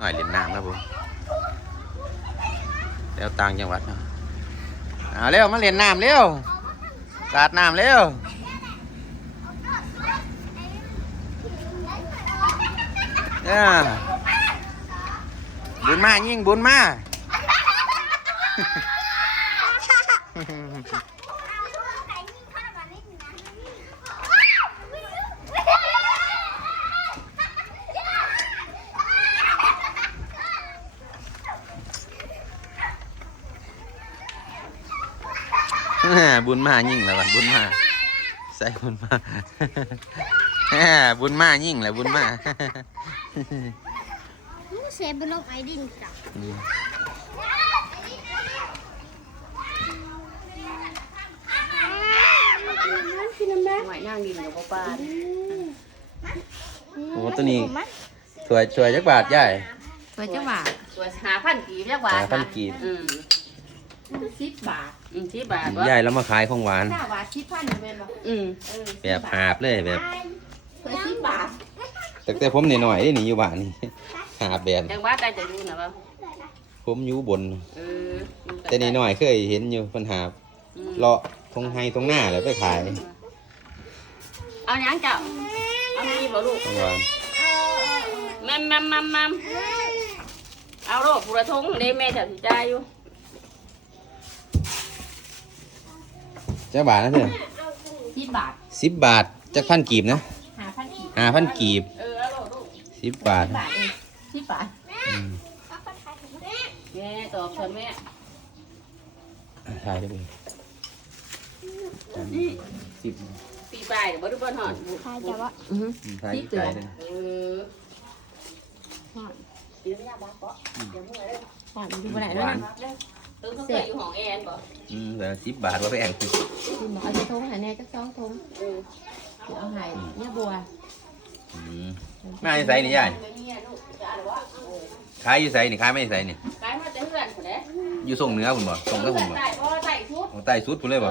หน่อยเหรียญน้ำนะบุ๊แล้วต่างจังหวัดเนาะเอาเร็วมาเหรียญน้ำเร็วสาดน้ำเร็วเนี่ยบุญมากยิ่งบุญมากบุญมากยิ่งแล้วบุญมากใส่บุญมากบุญมากยิ่งแล้บุญมากมึงเซบลงไอ้ดินจ้ะนั่งดินเดี๋ยวก็ปาโอ้ตัวนี้สวยสวยจักบาทใหญ่สวยจักบาทสวยหาพันกีบจักบาทหาพันกีบบาทสิบาทใหญ่แล้วมาขายของหวานบาทิพันแม่นบอืมแบบหาบเลยแบบสิบาทแต่แต่ผมหน่อยๆนี่อยู่บ้านหาบแบนแต่ว่าใจจะยู่นะบ่ผมอยู่บนแต่นี่หน่อยเคยเห็นอยู่ปัญหาเลาะตรงไฮตรงหน้าเลยไปขาย เอาอย่างเจ้าเอาไปลูกของหวานแม่แม่แม่แมเอาโรคกระทงเลยแม่จะติดใจอยู่จ้าบาทนะเพื่อนสิบบาทสิบบาทจากพันกีบนะหาพันกีบสิบบาทสิบบาท แม่ตอบฉันแม่ใช่ได้ไหมสิบสิบบาทเบอร์ดูบอลหอดใช่จ้าวะสิ่บาทหวานดูไปไหนด้วยหวานดไหนด้วยเสียอูหองแอนบ่อืมแต่สิบบาทว่าไปแอนสิบาทจะทุงหาแน่ก็สองทุเงเอาหายเนี่ยบัวมาใส่นี่ยายขายอยู่ใส่นี่ขายไม่ใส่นี่ขายมาแต่เพื่อนคนเน้อยู่ส่งเนื้อคุณบ่ส่งแล้วคุณบ่ไต่ชุดไต่ชุดคุณเลยบ่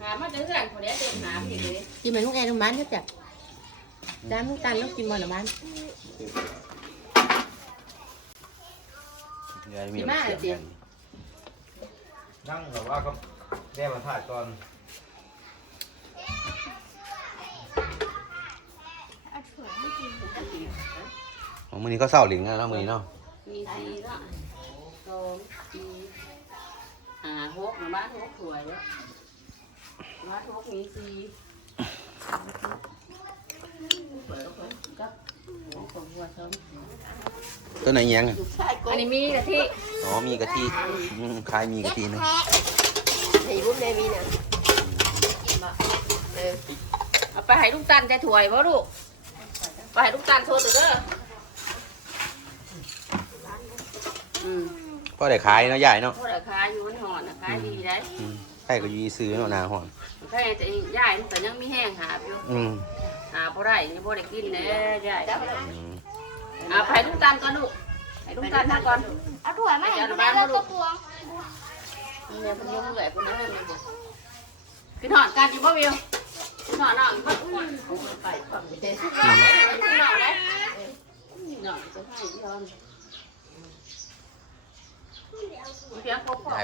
ขายมาแต่เพื่อนคนเนี้เจ้าขาที่เลยกินมาลูกแอนลูกบ้านเนี่ยจ้ะจ้าลูกตันลูกกินมาหรือบ้านมื้อนี้ก็เศร้าหลิงนะแล้วมื้อนี้เนาะมีสี่ละสองสี่อ่าหกมาบ้านหกสวยแล้วบ้านหกมีสี่ตัวไหนยังอันนี้มีกะทิ อ๋อ มีกะทิคลายมีกะทินึงมีบุ่มเลยมีเนี่ยไปให้ลูกตันจะถวยเพราะลูก ไปให้ลูกตันโทรเด้อพ่อได้ขายเนาะใหญ่เนาะพ่อได้ขายอยู่บนหอนะขายดีเลยขคยก็ยีซื้อเนาะนาหอนขคยจะใหญ่แต่ยังมีแห้งหาอยู่หาเพร่อได้พ่อได้กินเลยใหญ่เอาไปทุกตันก็ลูก đúng cần ha con áo thua mấy anh đang lên tóc tuồng nè phần nhung lại phần nhung cái nọ cắt đi bao nhiêu cái nọ nọ bắt không, không phải phẩm gì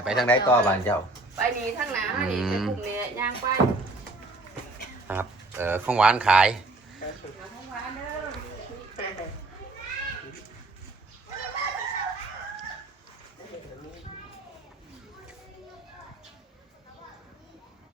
ไปทางไหนก็บานเจ้าไปดีทางไหนไปกลุ่มเนี่ยย่างไปครับเออของหวานขาย